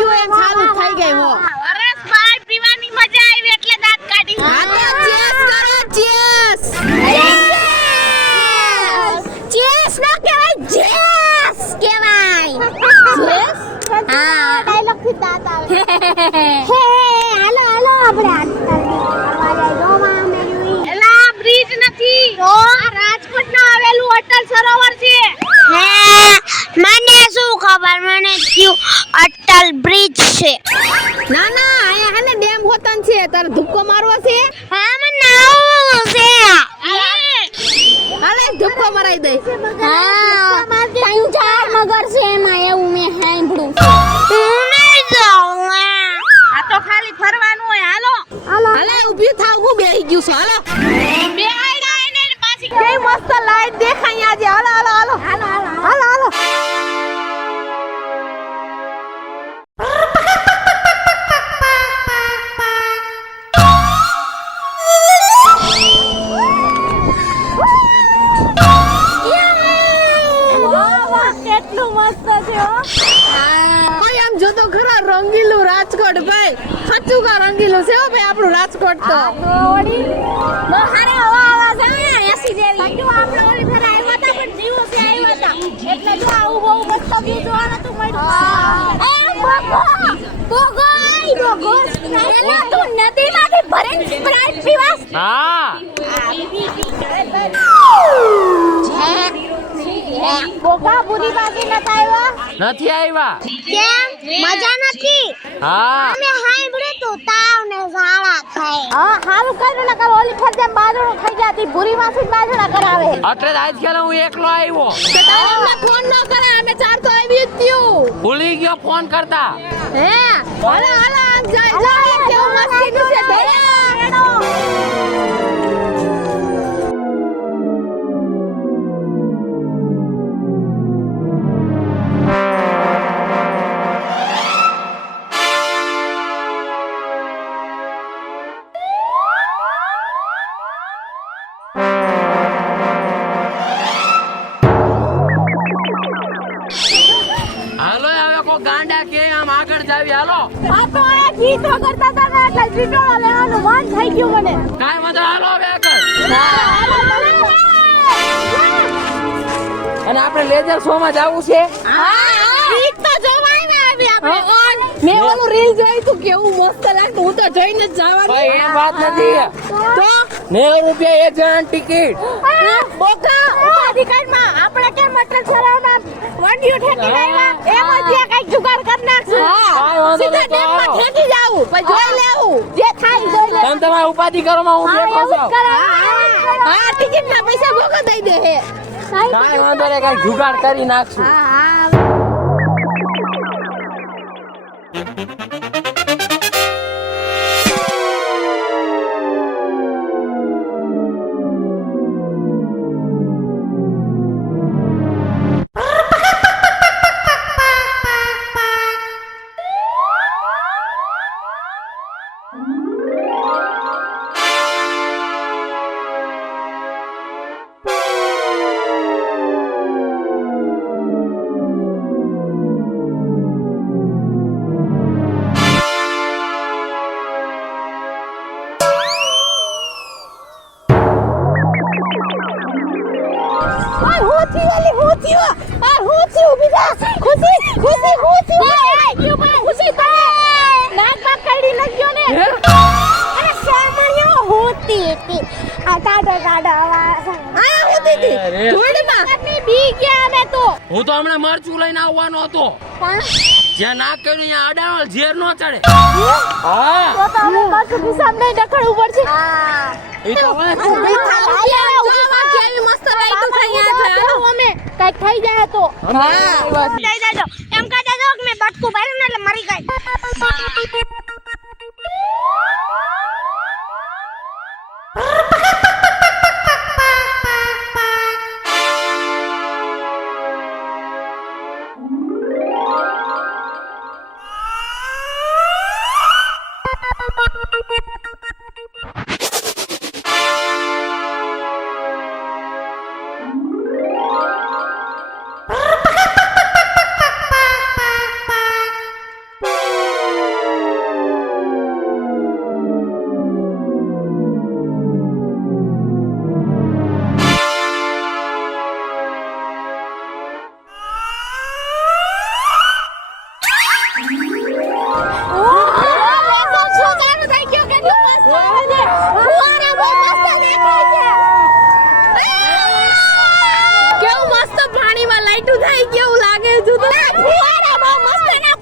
ગયું એમ ચાલુ થઈ ગઈ હો. અરે સ્પ્રાઇટ પીવાની મજા આવી એટલે દાંત કાઢી. હા તો ચેસ કરો ચેસ. ચેસ નો કહેવાય જેસ કહેવાય. ચેસ હા ડાયલોગ થી દાંત આવે. હે હાલો હાલો આપણે અમારે જોવા મેળવી. એલા બ્રિજ નથી તો આ રાજકોટમાં આવેલું અટલ સરોવર છે. હે મને શું ખબર મને ક્યું અટલ બ્રિજ છે. ના ના આયા હે ને ડેમ હોતન છે તારે ધુક્કો મારવો છે. હા મને આવું છે. હાલે ધુક્કો મરાઈ દે. હા ત્રણ ચાર મગર છે એમાં એવું મેં સાંભળ્યું. હું નહીં જાઉં. આ તો ખાલી ફરવાનું હોય. હાલો હાલે ઊભી થાવ હું બેહી ગયું છું. હાલો બે આયડા એને પાછી કેવી મસ્ત લાઈટ દેખાય આજે. હાલો હાલો હાલો હાલો હાલો હાલો હાલો. કેટલું મસ્ત છે હો. ભાઈ આમ જો તો ખરા રંગીલું રાજકોટ ભાઈ. સાચું કા રંગીલું છે હો ભાઈ આપણું રાજકોટ તો. ઓડી નો હારે હવા આવાજ આવે યાર એસી જેવી. સાચું આપણે ઓલી ફેર આવ્યા હતા પણ જીવો છે આવ્યા હતા એટલે જો આવું બહુ મસ્ત વ્યૂ જોવાનું તું મળ્યું. એ બોગો બોગો આઈ બોગો એના તું નદીમાંથી ભરીને સ્પ્રાઇટ પીવાસ. હા બોગા પૂરી બાજી નતા આવ્યા. નથી આવ્યા. કેમ મજા નથી. હા અમે સાંભળ્યું તું તાવ ને ઝાડા થાય. હા હારું કર્યું ને કાલ ઓલી ફેર જેમ બાજરો ખાઈ જાતી ભૂરી માંથી જ બાજરા કરાવે. એટલે આજ ખેલા હું એકલો આવ્યો. તે તારે અમને ફોન ન કરે અમે ચાર તો આવી જ થયું. ભૂલી ગયો ફોન કરતા. હે હાલો હાલો આમ જાય જાય કેવું મસ્ત કીધું છે ભેડા. હાલો હવે કો ગાંડા કે આમ આગળ જાવી. હાલો આ તો આ ગીતો કરતા હતા ને એટલે ચીટોળો લેવાનું મન થઈ ગયું મને. કાઈ વાંધો હાલો હવે આગળ. અને આપણે લેઝર શો માં જાવું છે. ઈ તો જોવાય ને આવી આપણે. મેં ઓલું રીલ જોઈ તું કેવું મસ્ત લાગતું. હું તો જોઈને જ જવાનું. ભાઈ એ વાત નથી. તો 90 રૂપિયા એક જણ ટિકિટ. બોકા અધિકારમાં આપણે કેમ અટલ સરોવરના વંડીઓ ઠેકી આવ્યા એમ જ કઈક જુગાડ કરી નાખશું. કાંઈ વાંધો સીધા નહીં, તો ડેમમાં આવો. ઠેકી જાવું પછી જોઈ લેવું. જે થાય જોઈ લે. તમે તમારી ઉપાધિ કરો માં હું બેઠો છું. હા ટિકિટના પૈસા બોકા દઈ દે હે. કાંઈ વાંધો નહીં કાંઈ જુગાડ કરી નાખશું. હું તો હમણાં મરચું લઈને આવવાનો હતો. જ્યાં નાક કર્યું ત્યાં અડાડો ઝેર નો ચડે. હા એ તો હવે કઈક થઈ જાય તો હા દઈ દેજો એમ કહી દેજો કે મેં બટકું ભર્યું ને એટલે મરી ગઈ.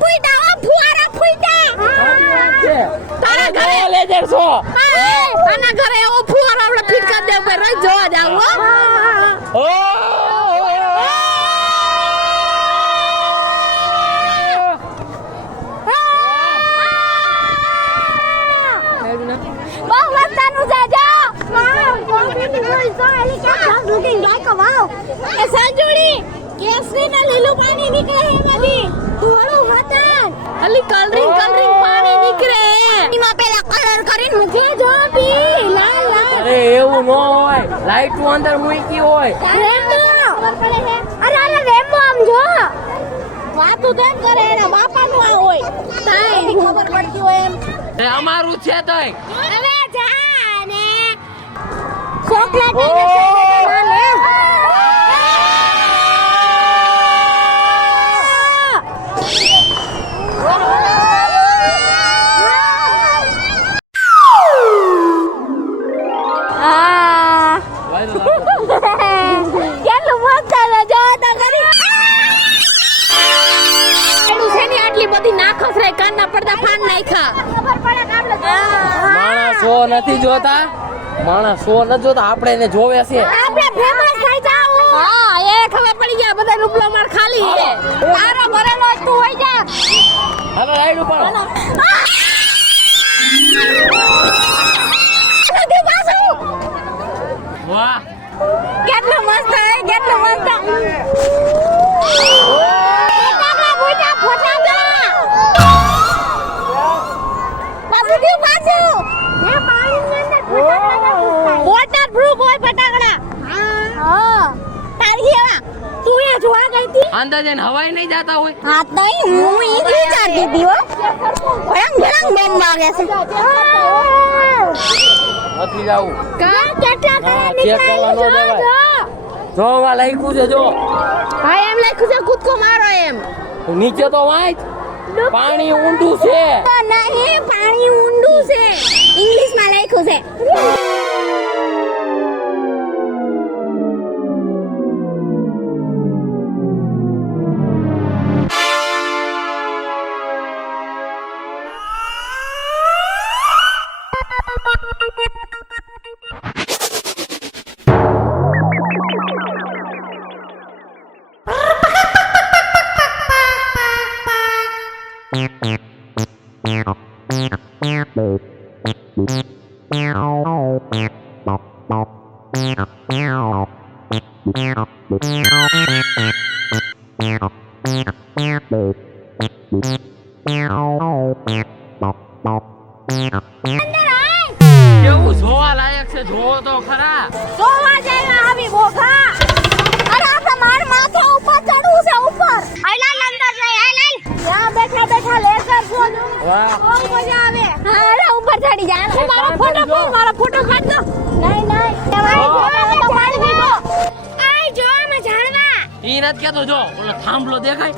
ફૂટા ફુવારા ફૂટા તારા ઘરે લેજર છો આના ઘરે એવો ફુવારો આપણે ફિટ કરી દેવો પડે રોજ જોવા જાવ હો બહુ મસ્તનું છે જો એ સંજુડી કેસરી ને લીલું પાણી નીકળે એમાંથી થોડું વતન અલી કલરિંગ પાણી નીકળે એમાં પેલા કલર કરીને મૂકે જો પી લાલ લાલ અરે એવું ન હોય લાઈટ નું અંદર મૂકી હોય રેમ્બો અરે રેમ્બો આમ જો વાતું તેમ કરે એના બાપાનું આ હોય કાઈ ખબર પડતી હોય એમ એ અમારું છે તઈ હવે જા ને ચોકલેટ લે કેટલું મસ્ત છે જો તો કરી એનું છે ને આટલી બધી નાખસ રે કાનના પડદા ફાડ નાખ્યા ખબર પડે કે આપણે માણસ શો નથી જોતા માણસ શો નથી જોતા આપણે એને જોવે છે આપણે ફેમસ થઈ જાવ હા એ ખબર પડી ગયા બધા રૂપલો માર ખાલી છે તારો ભરેલો તું હોય જા હાલો લાઈટ ઉપર નથી પાછું વાહ કેટલું મસ્ત હે કેટલું મસ્ત ફોટા ફોટા પાછું દે પાછું મે પાણી ની અંદર વોટર પ્રૂફ હોય ફટાકડા હા તારી એવા તું એ જોવા ગઈ હતી અંદર જઈને હવાઈ નહીં જાતા હોય હા તો હું ઈ વિચારતી હતી હો ભયંકર બોમ્બ વાગે છે નથી જાવું કા કેટલા હા, ચેક કરવા ન દેવાય. જો વા લાઈકું છે જો હા એમ લખ્યું છે કૂદકો મારો એમ નીચે તો વાંચ પાણી ઊંડું છે નહીં પાણી ઊંડું છે ઇંગ્લિશમાં લખ્યું છે કેવું જોવા લાયક છે જોવો તો ખરા જોવા જાય આવી બોખા અરે આપણે માર માથે ઉપર ચડવું છે ઉપર આઈલાલ અંદર જઈ આઈલાલ ત્યાં બેઠા બેઠા લેસર ફોન વાહ બહુ મજા આવે હા અરે ઉપર ચડી જા મારો ફોટો પાડ મારો ફોટો કાઢ દો નહીં નહીં તમારે ફોટો તો પાડી દીધો આઈ જો મે જાણવા ઈ નથી કેતો જો ઓલો થાંભલો દેખાય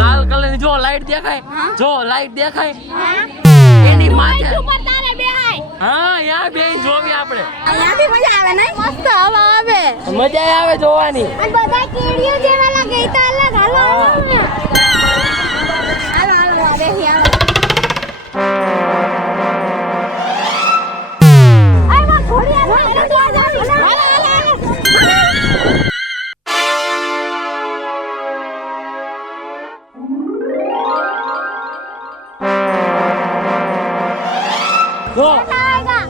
લાલ કલરની જો લાઈટ દેખાય જો લાઈટ દેખાય એની માથે ઉપર તારે બેહાય હા યા બે જોવી આપણે અહીંયાથી મજા આવે નહીં મસ્ત હવા આવે મજા આવે જોવાની અને બધા કેડીઓ જેવા લાગે ઈ તો અલગ હાલો હાલો હાલો બેહી હાલો આય માં ઘોડિયા હાલો ત્યાં જાવ હાલો હાલો જો આયગા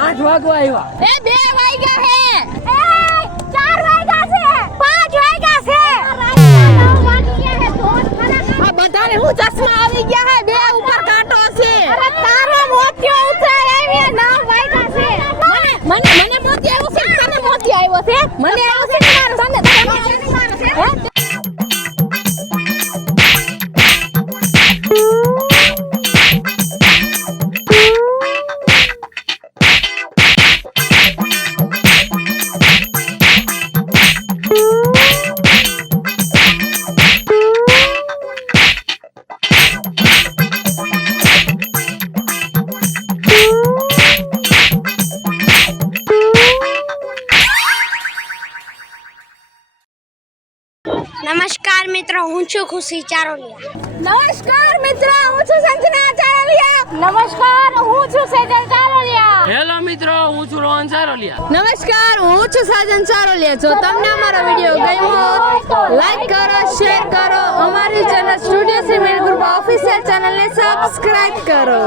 8 વાગવા આવ્યા એ 2 વાગ્યા હે એ 4 વાગ્યા છે 5 વાગ્યા છે આ બધાને હું ચશ્મા આવી ગયા હે 2 ઉપર કાંટો છે અરે તારો મોતિયો ઉતરે એવી 9 વાગ્યા છે મને મોતી આવ્યો છે તને મોતી આવ્યો છે મને આવ્યો છે ને મારો સામે તને મારો છે હે છું ખુશી ચારોલિયા. નમસ્કાર મિત્રો, હું છું સંજના ચારોલિયા. નમસ્કાર, હું છું સેજલ ચારોલિયા. હેલો મિત્રો, હું છું રોહન સારોલિયા. નમસ્કાર, હું છું સાજન ચારોલિયા. જો તમને અમારો વિડીયો ગમ્યો તો લાઈક કરો, શેર કરો, અમારી channel studio cement group official ચેનલને સબસ્ક્રાઇબ કરો.